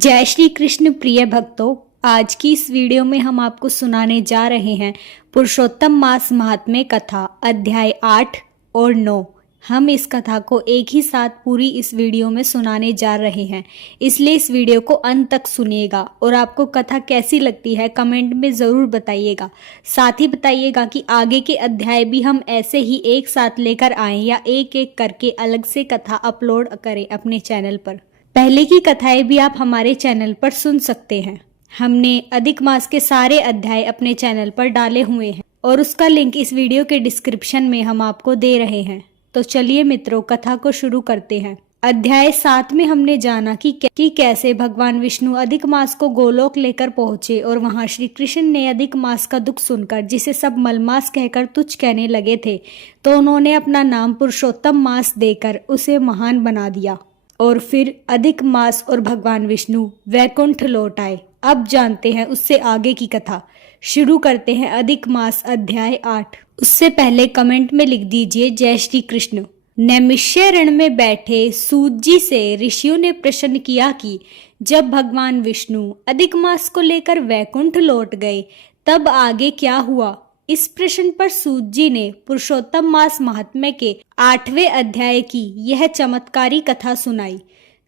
जय श्री कृष्ण प्रिय भक्तों, आज की इस वीडियो में हम आपको सुनाने जा रहे हैं पुरुषोत्तम मास महात्म्य कथा अध्याय 8 और 9। हम इस कथा को एक ही साथ पूरी इस वीडियो में सुनाने जा रहे हैं, इसलिए इस वीडियो को अंत तक सुनिएगा और आपको कथा कैसी लगती है कमेंट में ज़रूर बताइएगा। साथ ही बताइएगा कि आगे के अध्याय भी हम ऐसे ही एक साथ लेकर आएं या एक एक करके अलग से कथा अपलोड करें अपने चैनल पर। पहले की कथाएं भी आप हमारे चैनल पर सुन सकते हैं। हमने अधिक मास के सारे अध्याय अपने चैनल पर डाले हुए हैं और उसका लिंक इस वीडियो के डिस्क्रिप्शन में हम आपको दे रहे हैं। तो चलिए मित्रों, कथा को शुरू करते हैं। अध्याय 7 में हमने जाना कि कैसे भगवान विष्णु अधिक मास को गोलोक लेकर पहुंचे और वहां श्री कृष्ण ने अधिक मास का दुख सुनकर, जिसे सब मलमास कहकर तुच्छ कहने लगे थे, तो उन्होंने अपना नाम पुरुषोत्तम मास देकर उसे महान बना दिया और फिर अधिक मास और भगवान विष्णु वैकुंठ लौट आए। अब जानते हैं उससे आगे की कथा। शुरू करते हैं अधिक मास अध्याय 8। उससे पहले कमेंट में लिख दीजिए जय श्री कृष्ण। नैमिषारण्य में बैठे सूत जी से ऋषियों ने प्रश्न किया कि जब भगवान विष्णु अधिक मास को लेकर वैकुंठ लौट गए तब आगे क्या हुआ। इस प्रश्न पर सूत जी ने पुरुषोत्तम मास महात्म्य के 8वें अध्याय की यह चमत्कारी कथा सुनाई।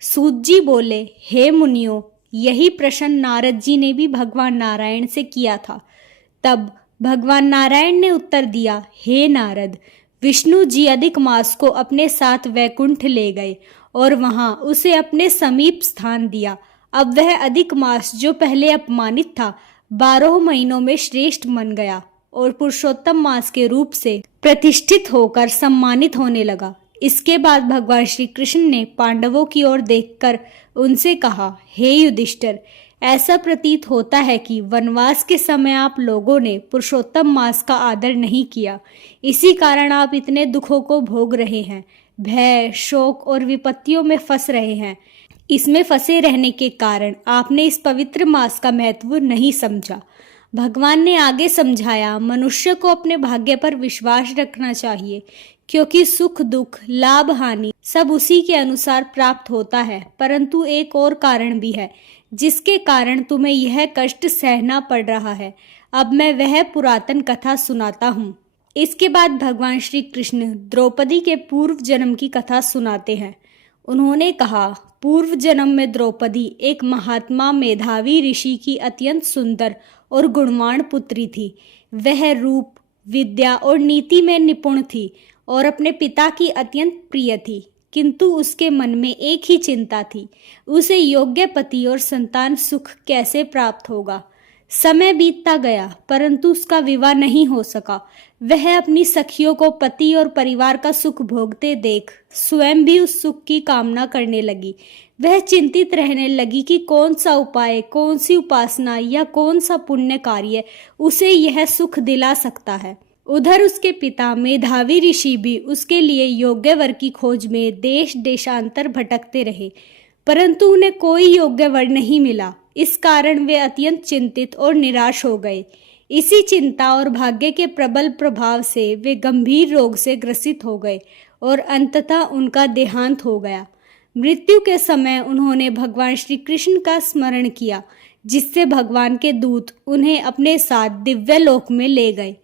सूत जी बोले, हे मुनियों, यही प्रश्न नारद जी ने भी भगवान नारायण से किया था। तब भगवान नारायण ने उत्तर दिया, हे नारद, विष्णु जी अधिक मास को अपने साथ वैकुंठ ले गए और वहां उसे अपने समीप स्थान दिया। अब वह अधिक मास जो पहले अपमानित था 12 महीनों में श्रेष्ठ बन गया और पुरुषोत्तम मास के रूप से प्रतिष्ठित होकर सम्मानित होने लगा। इसके बाद भगवान श्री कृष्ण ने पांडवों की ओर देखकर उनसे कहा, हे युधिष्ठिर, ऐसा प्रतीत होता है कि वनवास के समय आप लोगों ने पुरुषोत्तम मास का आदर नहीं किया। इसी कारण आप इतने दुखों को भोग रहे हैं, भय, शोक और विपत्तियों में फंस रहे हैं। इसमें फंसे रहने के कारण आपने इस पवित्र मास का महत्व नहीं समझा। भगवान ने आगे समझाया, मनुष्य को अपने भाग्य पर विश्वास रखना चाहिए, क्योंकि सुख दुख लाभ हानि सब उसी के अनुसार प्राप्त होता है। परंतु एक और कारण भी है जिसके कारण तुम्हें यह कष्ट सहना पड़ रहा है। अब मैं वह पुरातन कथा सुनाता हूँ। इसके बाद भगवान श्री कृष्ण द्रौपदी के पूर्व जन्म की कथा सुनाते हैं। उन्होंने कहा, पूर्व जन्म में द्रौपदी एक महात्मा मेधावी ऋषि की अत्यंत सुंदर और गुणवान पुत्री थी। वह रूप, विद्या और नीति में निपुण थी और अपने पिता की अत्यंत प्रिय थी, किंतु उसके मन में एक ही चिंता थी, उसे योग्य पति और संतान सुख कैसे प्राप्त होगा। समय बीतता गया परंतु उसका विवाह नहीं हो सका। वह अपनी सखियों को पति और परिवार का सुख भोगते देख स्वयं भी उस सुख की कामना करने लगी। वह चिंतित रहने लगी कि कौन सा उपाय, कौन सी उपासना या कौन सा पुण्य कार्य उसे यह सुख दिला सकता है। उधर उसके पिता मेधावी ऋषि भी उसके लिए योग्य वर की खोज में देश देशांतर भटकते रहे, परंतु उन्हें कोई योग्य वर नहीं मिला। इस कारण वे अत्यंत चिंतित और निराश हो गए। इसी चिंता और भाग्य के प्रबल प्रभाव से वे गंभीर रोग से ग्रसित हो गए और अंततः उनका देहांत हो गया। मृत्यु के समय उन्होंने भगवान श्री कृष्ण का स्मरण किया, जिससे भगवान के दूत उन्हें अपने साथ दिव्य लोक में ले गए।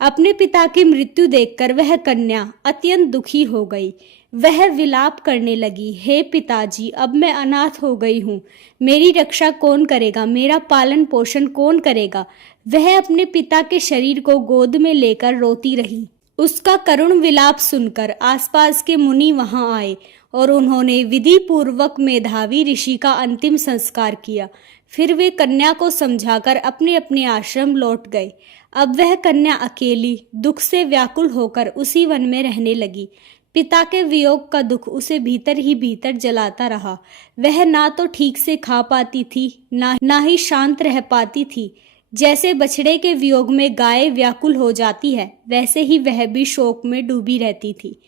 अपने पिता की मृत्यु देखकर वह कन्या अत्यंत दुखी हो गई। वह विलाप करने लगी, हे पिताजी, अब मैं अनाथ हो गई हूँ। मेरी रक्षा कौन करेगा, मेरा पालन पोषण कौन करेगा। वह अपने पिता के शरीर को गोद में लेकर रोती रही। उसका करुण विलाप सुनकर आसपास के मुनि वहां आए और उन्होंने विधि पूर्वक मेधावी ऋषि का अंतिम संस्कार किया। फिर वे कन्या को समझाकर अपने अपने आश्रम लौट गए। अब वह कन्या अकेली दुख से व्याकुल होकर उसी वन में रहने लगी। पिता के वियोग का दुख उसे भीतर ही भीतर जलाता रहा। वह ना तो ठीक से खा पाती थी, ना ही शांत रह पाती थी। जैसे बछड़े के वियोग में गाय व्याकुल हो जाती है, वैसे ही वह भी शोक में डूबी रहती थी।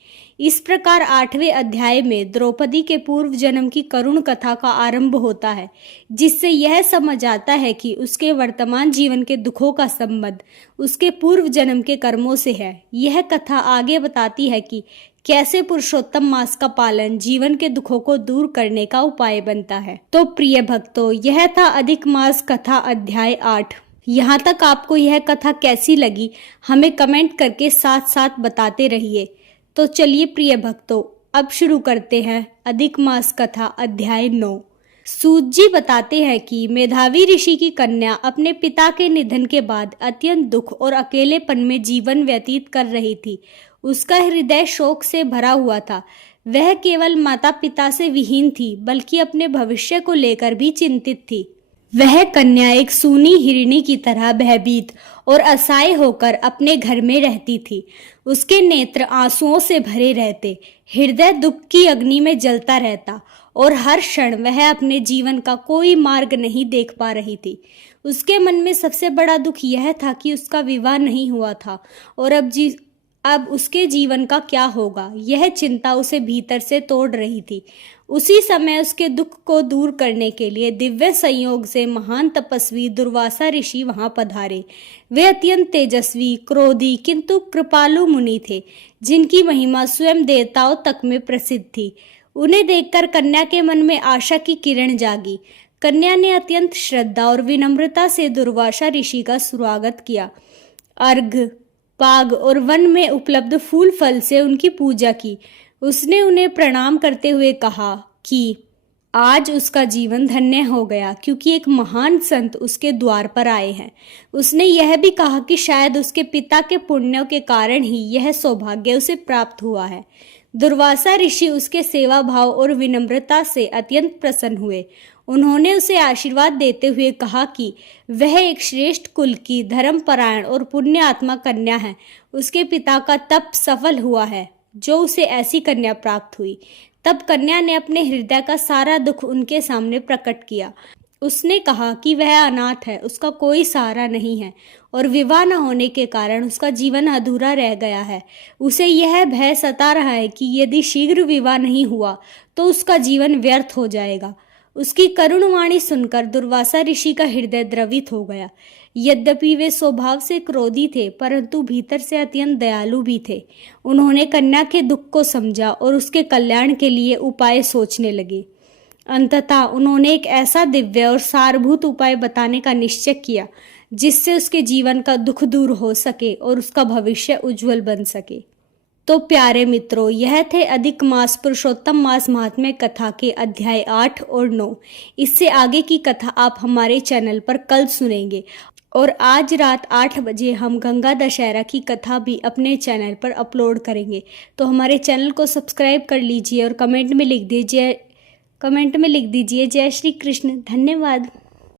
इस प्रकार 8वें अध्याय में द्रौपदी के पूर्व जन्म की करुण कथा का आरंभ होता है, जिससे यह समझ आता है कि उसके वर्तमान जीवन के दुखों का संबंध उसके पूर्व जन्म के कर्मों से है। यह कथा आगे बताती है कि कैसे पुरुषोत्तम मास का पालन जीवन के दुखों को दूर करने का उपाय बनता है। तो प्रिय भक्तों, यह था अधिक मास कथा अध्याय 8। यहाँ तक आपको यह कथा कैसी लगी हमें कमेंट करके साथ साथ बताते रहिए। तो चलिए प्रिय भक्तों, अब शुरू करते हैं अधिक मास कथा अध्याय 9। सूत जी बताते हैं कि मेधावी ऋषि की कन्या अपने पिता के निधन के बाद अत्यंत दुख और अकेलेपन में जीवन व्यतीत कर रही थी। उसका हृदय शोक से भरा हुआ था। वह केवल माता पिता से विहीन थी, बल्कि अपने भविष्य को लेकर भी चिंतित थी। वह कन्या एक सूनी हिरणी की तरह भयभीत और असहाय होकर अपने घर में रहती थी। उसके नेत्र आंसुओं से भरे रहते, हृदय दुख की अग्नि में जलता रहता और हर क्षण वह अपने जीवन का कोई मार्ग नहीं देख पा रही थी। उसके मन में सबसे बड़ा दुख यह था कि उसका विवाह नहीं हुआ था और अब उसके जीवन का क्या होगा, यह चिंता उसे भीतर से तोड़ रही थी। उसी समय उसके दुख को दूर करने के लिए दिव्य संयोग से महान तपस्वी दुर्वासा ऋषि वहां पधारे। वे अत्यंत तेजस्वी, क्रोधी किंतु कृपालु मुनि थे, जिनकी महिमा स्वयं देवताओं तक में प्रसिद्ध थी। उन्हें देखकर कन्या के मन में आशा की किरण जागी। कन्या ने अत्यंत श्रद्धा और विनम्रता से दुर्वासा ऋषि का स्वागत किया। अर्घ्य, पाग और वन में उपलब्ध फूल फल से उनकी पूजा की। उसने उन्हें प्रणाम करते हुए कहा कि आज उसका जीवन धन्य हो गया, क्योंकि एक महान संत उसके द्वार पर आए हैं। उसने यह भी कहा कि शायद उसके पिता के पुण्यों के कारण ही यह सौभाग्य उसे प्राप्त हुआ है। दुर्वासा ऋषि उसके सेवा भाव और विनम्रता से अत्यंत प्रसन्न हुए। उन्होंने उसे आशीर्वाद देते हुए कहा कि वह एक श्रेष्ठ कुल की धर्मपरायण और पुण्य आत्मा कन्या है। उसके पिता का तप सफल हुआ है, जो उसे ऐसी कन्या प्राप्त हुई। तब कन्या ने अपने हृदय का सारा दुख उनके सामने प्रकट किया। उसने कहा कि वह अनाथ है, उसका कोई सहारा नहीं है और विवाह न होने के कारण उसका जीवन अधूरा रह गया है। उसे यह भय सता रहा है कि यदि शीघ्र विवाह नहीं हुआ तो उसका जीवन व्यर्थ हो जाएगा। उसकी करुण वाणी सुनकर दुर्वासा ऋषि का हृदय द्रवित हो गया। यद्यपि वे स्वभाव से क्रोधी थे, परंतु भीतर से अत्यंत दयालु भी थे। उन्होंने कन्या के दुख को समझा और उसके कल्याण के लिए उपाय सोचने लगे। अंततः उन्होंने एक ऐसा दिव्य और सारभूत उपाय बताने का निश्चय किया, जिससे उसके जीवन का दुख दूर हो सके और उसका भविष्य उज्जवल बन सके। तो प्यारे मित्रों, यह थे अधिक मास पुरुषोत्तम मास महात्म्य कथा के अध्याय 8 और 9। इससे आगे की कथा आप हमारे चैनल पर कल सुनेंगे और आज रात 8 बजे हम गंगा दशहरा की कथा भी अपने चैनल पर अपलोड करेंगे। तो हमारे चैनल को सब्सक्राइब कर लीजिए और कमेंट में लिख दीजिए जय श्री कृष्ण। धन्यवाद।